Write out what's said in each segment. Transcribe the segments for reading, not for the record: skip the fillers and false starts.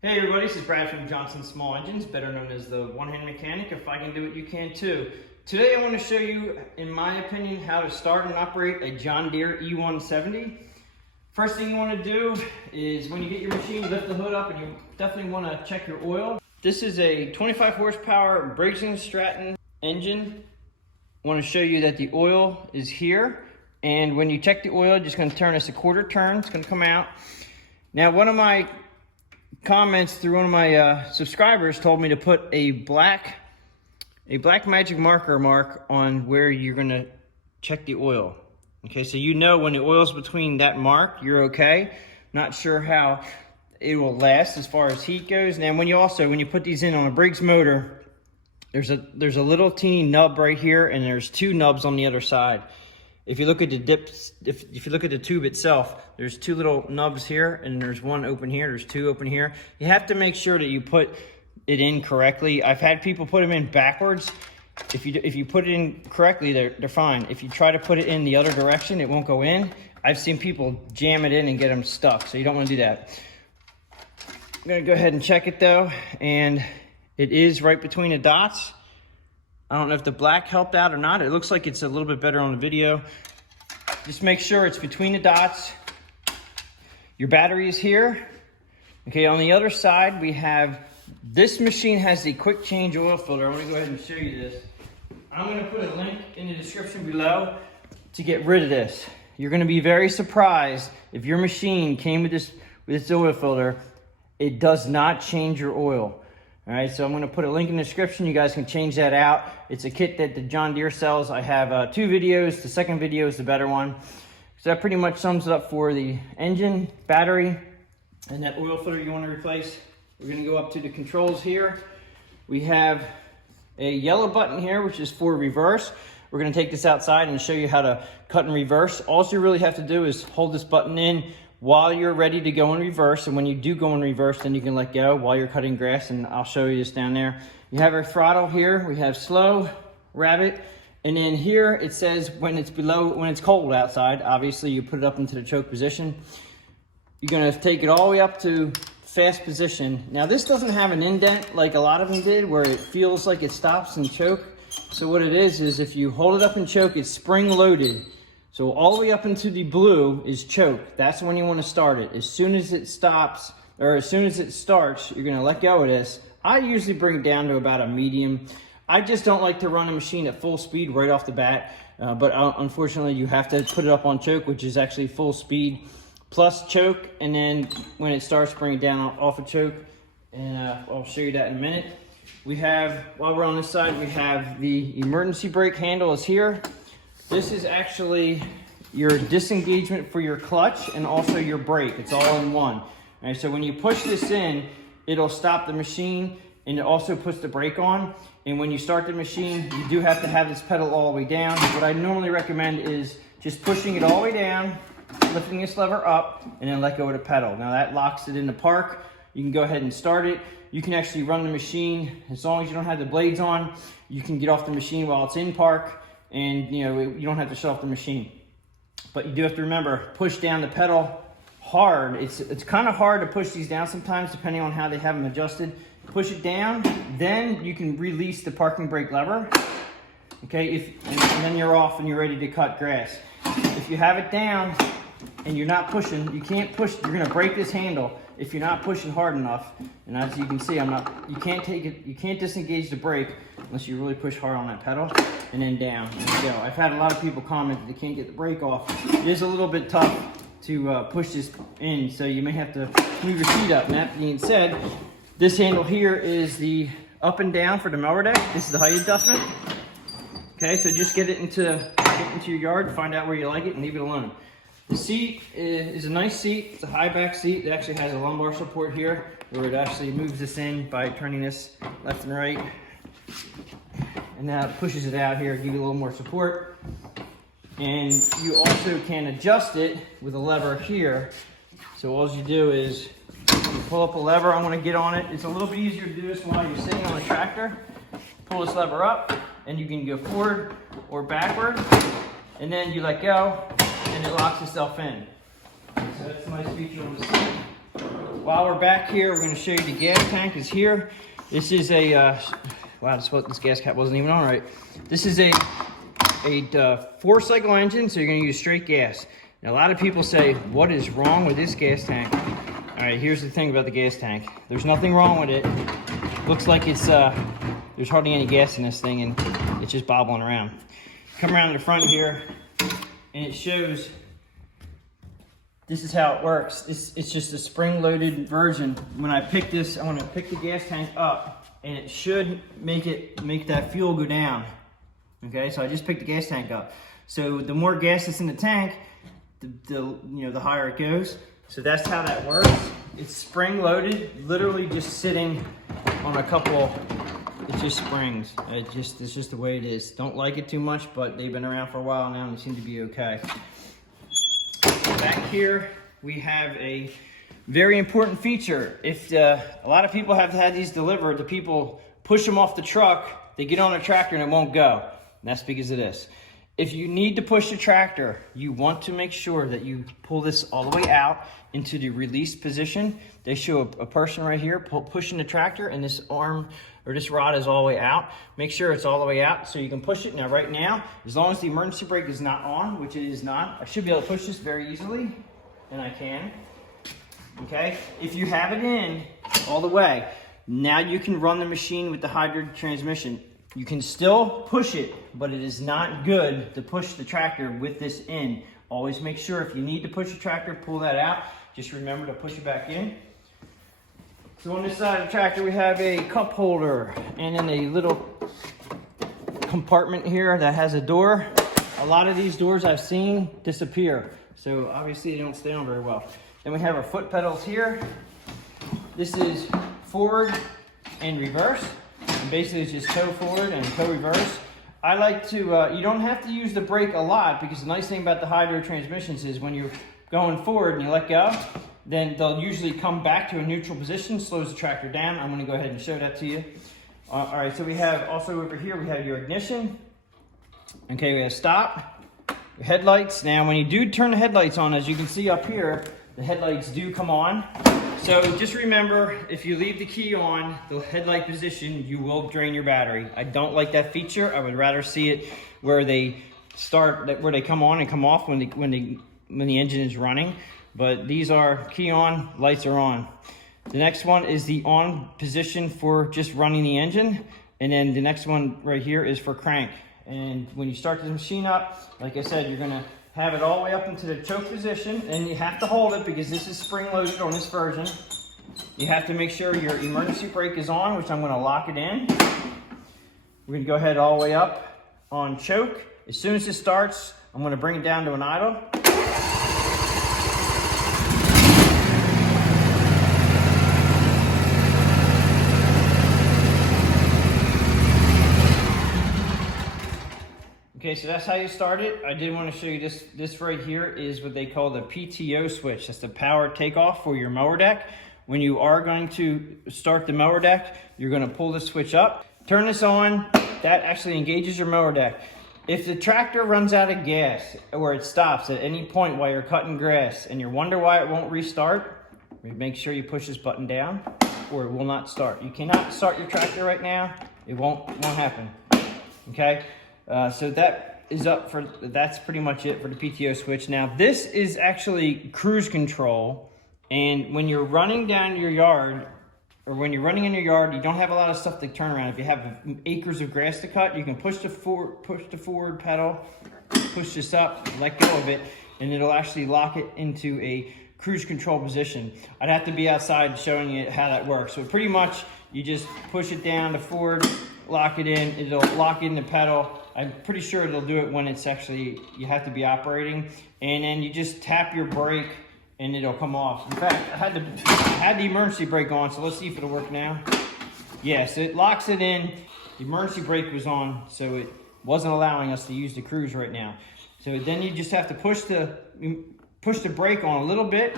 Hey everybody, this is Brad from Johnson Small Engines, better known as the one-hand mechanic. If I can do it, you can too. Today I want to show you, in my opinion, how to start and operate a John Deere E170. First thing you want to do is when you get your machine, lift the hood up, and you definitely want to check your oil. This is a 25 horsepower Briggs & Stratton engine. I want to show you that the oil is here, and when you check the oil, just going to turn this a quarter turn. It's going to come out. Now, one of my comments through one of my subscribers told me to put a black magic mark on where you're going to check the oil. Okay, so you know when the oil's between that mark, you're okay. Not sure how it will last as far as heat goes. Now, when you put these in on a Briggs motor, there's a little teeny nub right here, and there's two nubs on the other side. If you look at the dips, if you look at the tube itself, there's two little nubs here, and there's one open here, there's two open here. You have to make sure that you put it in correctly. I've had people put them in backwards. If you put it in correctly, they're fine. If you try to put it in the other direction, it won't go in. I've seen people jam it in and get them stuck, so you don't want to do that. I'm gonna go ahead and check it though, and it is right between the dots. I don't know if the black helped out or not. It looks like it's a little bit better on the video. Just make sure it's between the dots. Your battery is here. Okay, on the other side, we have, this machine has the quick change oil filter. I want to go ahead and show you this. I'm going to put a link in the description below to get rid of this. You're going to be very surprised if your machine came with this oil filter. It does not change your oil. All right, so I'm going to put a link in the description. You guys can change that out. It's a kit that the John Deere sells. I have two videos. The second video is the better one. So that pretty much sums it up for the engine, battery, and that oil filter you want to replace. We're going to go up to the controls here. We have a yellow button here, which is for reverse. We're going to take this outside and show you how to cut and reverse. All you really have to do is hold this button in while you're ready to go in reverse, and when you do go in reverse, then you can let go while you're cutting grass, and I'll show you this down there. You have our throttle here. We have slow, rapid, and then here it says when it's cold outside, obviously you put it up into the choke position. You're gonna take it all the way up to fast position. Now this doesn't have an indent like a lot of them did, where it feels like it stops in choke. So what it is if you hold it up in choke, it's spring loaded. So all the way up into the blue is choke. That's when you want to start it. As soon as it stops, or as soon as it starts, you're going to let go of this. I usually bring it down to about a medium. I just don't like to run a machine at full speed right off the bat. But unfortunately, you have to put it up on choke, which is actually full speed plus choke. And then when it starts, bring it down off of choke. And I'll show you that in a minute. We have, while we're on this side, we have the emergency brake handle is here. This is actually your disengagement for your clutch and also your brake. It's all in one. All right, so when you push this in, it'll stop the machine, and it also puts the brake on. And when you start the machine, you do have to have this pedal all the way down. What I normally recommend is just pushing it all the way down, lifting this lever up, and then let go of the pedal. Now that locks it into park. You can go ahead and start it. You can actually run the machine as long as you don't have the blades on. You can get off the machine while it's in park. And you don't have to shut off the machine. But you do have to remember, push down the pedal hard. It's kind of hard to push these down sometimes, depending on how they have them adjusted. Push it down, then you can release the parking brake lever. Okay, and then you're off and you're ready to cut grass. If you have it down and you're not pushing, you can't push. You're gonna break this handle if you're not pushing hard enough. And as you can see, you can't take it. You can't disengage the brake unless you really push hard on that pedal, and then down. There you go. I've had a lot of people comment that they can't get the brake off. It is a little bit tough to push this in, so you may have to move your feet up. And that being said, this handle here is the up and down for the mower deck. This is the height adjustment. Okay, so just get it into your yard, find out where you like it, and leave it alone. The seat is a nice seat. It's a high back seat. It actually has a lumbar support here, where it actually moves this in by turning this left and right. And now it pushes it out here, give you a little more support. And you also can adjust it with a lever here. So all you do is you pull up a lever. I want to get on it. It's a little bit easier to do this while you're sitting on a tractor. Pull this lever up, and you can go forward or backward. And then you let go, and it locks itself in. So that's a nice feature on the seat. while we're back here, we're going to show you the gas tank is here. This is a, wow, this gas cap wasn't even on right. This is a 4-cycle engine, so you're going to use straight gas. Now, a lot of people say, what is wrong with this gas tank? All right, here's the thing about the gas tank. There's nothing wrong with it. Looks like it's, there's hardly any gas in this thing, and it's just bobbling around. Come around the front here, and it shows, this is how it works. It's just a spring-loaded version. When I pick this, I want to pick the gas tank up, and it should make that fuel go down. Okay, so I just picked the gas tank up. So the more gas that's in the tank, the higher it goes. So that's how that works. It's spring-loaded, literally just sitting on a couple. It's just springs. It's just the way it is. Don't like it too much, but they've been around for a while now, and they seem to be okay. Back here, we have a very important feature. If a lot of people have had these delivered, the people push them off the truck, they get on a tractor and it won't go. And that's because of this. If you need to push the tractor, you want to make sure that you pull this all the way out into the release position. They show a person right here pushing the tractor, and this arm or this rod is all the way out. Make sure it's all the way out so you can push it. Now right now, as long as the emergency brake is not on, which it is not, I should be able to push this very easily, and I can. Okay, if you have it in all the way, now you can run the machine with the hybrid transmission. You can still push it, but it is not good to push the tractor with this in. Always make sure if you need to push the tractor, pull that out. Just remember to push it back in. So on this side of the tractor, we have a cup holder and then a little compartment here that has a door. A lot of these doors I've seen disappear. So obviously they don't stay on very well. Then we have our foot pedals here. This is forward and reverse. And basically it's just toe forward and toe reverse. I like to, you don't have to use the brake a lot, because the nice thing about the hydro transmissions is when you're going forward and you let go, then they'll usually come back to a neutral position, slows the tractor down. I'm gonna go ahead and show that to you. All right, so we have also over here, we have your ignition. Okay, we have stop, your headlights. Now when you do turn the headlights on, as you can see up here, the headlights do come on. So just remember, if you leave the key on the headlight position, you will drain your battery. I don't like that feature. I would rather see it where they start, where they come on and come off when the engine is running. But these are key on, lights are on. The next one is the on position for just running the engine. And then the next one right here is for crank. And when you start the machine up, like I said, you're gonna have it all the way up into the choke position, and you have to hold it because this is spring-loaded on this version. You have to make sure your emergency brake is on, which I'm going to lock it in. We're going to go ahead all the way up on choke. As soon as it starts, I'm going to bring it down to an idle. Okay, so that's how you start it. I did want to show you this right here is what they call the PTO switch. That's the power takeoff for your mower deck. When you are going to start the mower deck, you're going to pull the switch up. Turn this on. That actually engages your mower deck. If the tractor runs out of gas or it stops at any point while you're cutting grass and you wonder why it won't restart, make sure you push this button down or it will not start. You cannot start your tractor right now. It won't happen. Okay? So that is that's pretty much it for the PTO switch. Now this is actually cruise control, and when you're running down your yard, or when you're running in your yard, you don't have a lot of stuff to turn around. If you have acres of grass to cut, you can push the forward pedal, push this up, let go of it, and it'll actually lock it into a cruise control position. I'd have to be outside showing you how that works. So pretty much you just push it down to forward, lock it in, it'll lock in the pedal. I'm pretty sure it'll do it when it's actually, you have to be operating. And then you just tap your brake and it'll come off. In fact, I had the emergency brake on, so let's see if it'll work now. Yes, it locks it in. The emergency brake was on, so it wasn't allowing us to use the cruise right now. So then you just have to push the brake on a little bit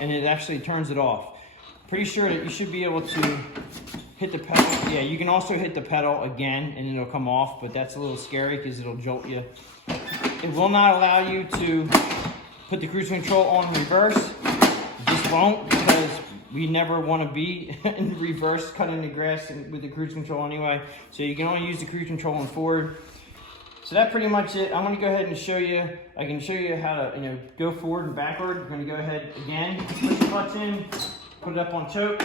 and it actually turns it off. Pretty sure that you should be able to hit the pedal. Yeah, you can also hit the pedal again and it'll come off, but that's a little scary because it'll jolt you. It will not allow you to put the cruise control on reverse. It just won't, because we never want to be in reverse cutting the grass with the cruise control anyway. So you can only use the cruise control in forward. So that's pretty much it. I'm going to go ahead and show you. I can show you how to go forward and backward. We're going to go ahead again, push the clutch in, put it up on choke.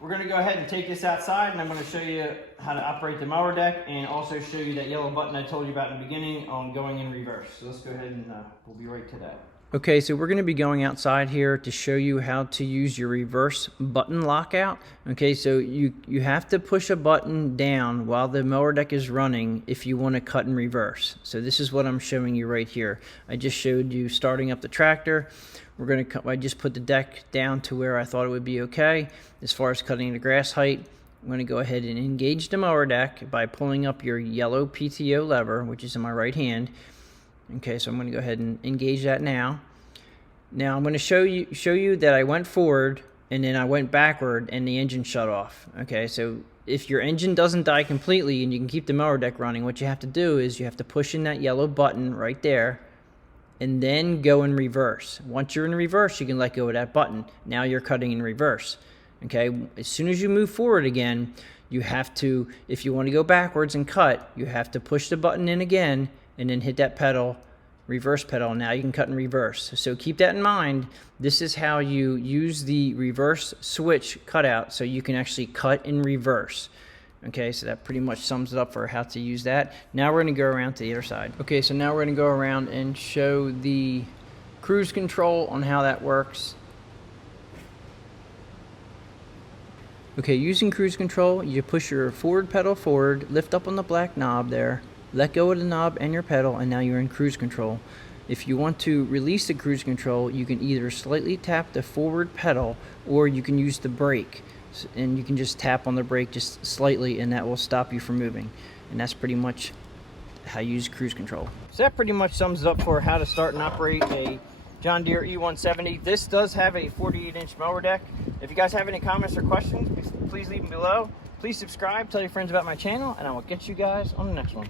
We're going to go ahead and take this outside, and I'm going to show you how to operate the mower deck and also show you that yellow button I told you about in the beginning on going in reverse. So let's go ahead and we'll be right to that. Okay, so we're going to be going outside here to show you how to use your reverse button lockout. Okay, so you have to push a button down while the mower deck is running if you want to cut in reverse. So this is what I'm showing you right here. I just showed you starting up the tractor. I just put the deck down to where I thought it would be okay. As far as cutting the grass height, I'm going to go ahead and engage the mower deck by pulling up your yellow PTO lever, which is in my right hand. Okay, so I'm going to go ahead and engage that now. Now I'm going to show you that I went forward and then I went backward and the engine shut off. Okay, so if your engine doesn't die completely and you can keep the mower deck running, what you have to do is you have to push in that yellow button right there and then go in reverse. Once you're in reverse, you can let go of that button. Now you're cutting in reverse. Okay, as soon as you move forward again, you have to, if you want to go backwards and cut, you have to push the button in again and then hit that pedal, reverse pedal. Now you can cut in reverse. So keep that in mind. This is how you use the reverse switch cutout so you can actually cut in reverse. Okay, so that pretty much sums it up for how to use that. Now we're going to go around to the other side. Okay, so now we're going to go around and show the cruise control on how that works. Okay, using cruise control, you push your forward pedal forward, lift up on the black knob there, let go of the knob and your pedal, and now you're in cruise control. If you want to release the cruise control, you can either slightly tap the forward pedal or you can use the brake. And you can just tap on the brake just slightly and that will stop you from moving. And that's pretty much how you use cruise control. So that pretty much sums it up for how to start and operate a John Deere E170. This does have a 48-inch mower deck. If you guys have any comments or questions, please leave them below. Please subscribe, tell your friends about my channel, and I will get you guys on the next one.